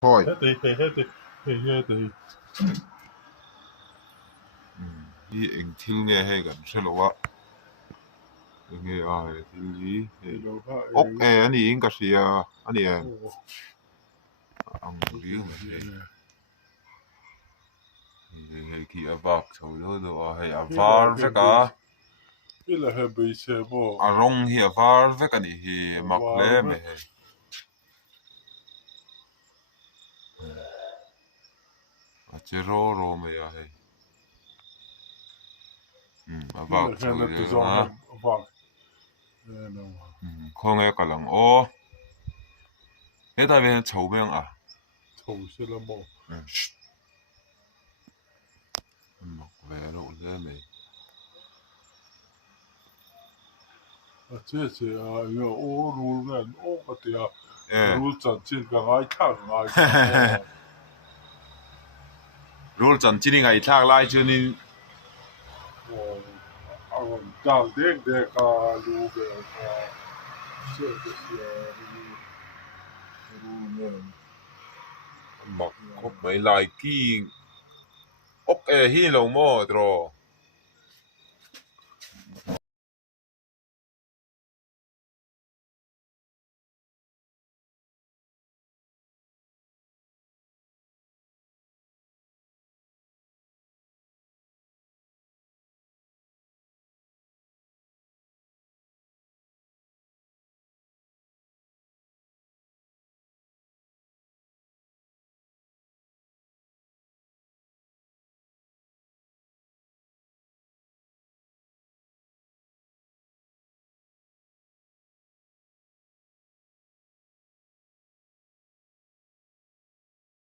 thôi đi anh thiếu nghe hay gần sẽ lộ á nghe ai thiếu gì ốc anh đi anh cái gì à anh đi anh riêng hay khi avak thôi đó hay avar với cả Ila he bị xe bộ arong hi avar với cả đi hi mặc lẽ mày chero ro mày à hay avak ila he thôi na tu zong đó na vak no không nghe cả lòng ô thế tại vì chầu miệng à chou xe la mo mặc về lộ ra mày a che che a yo o rul ngan o ka te a ê rul chan chin ka ngai thang rồi chân chỉ ngay thang lại cho nên mo a dal de ka lu be ka che che rul ngan mặc có mấy lại kia ốc hi lâu mò rồi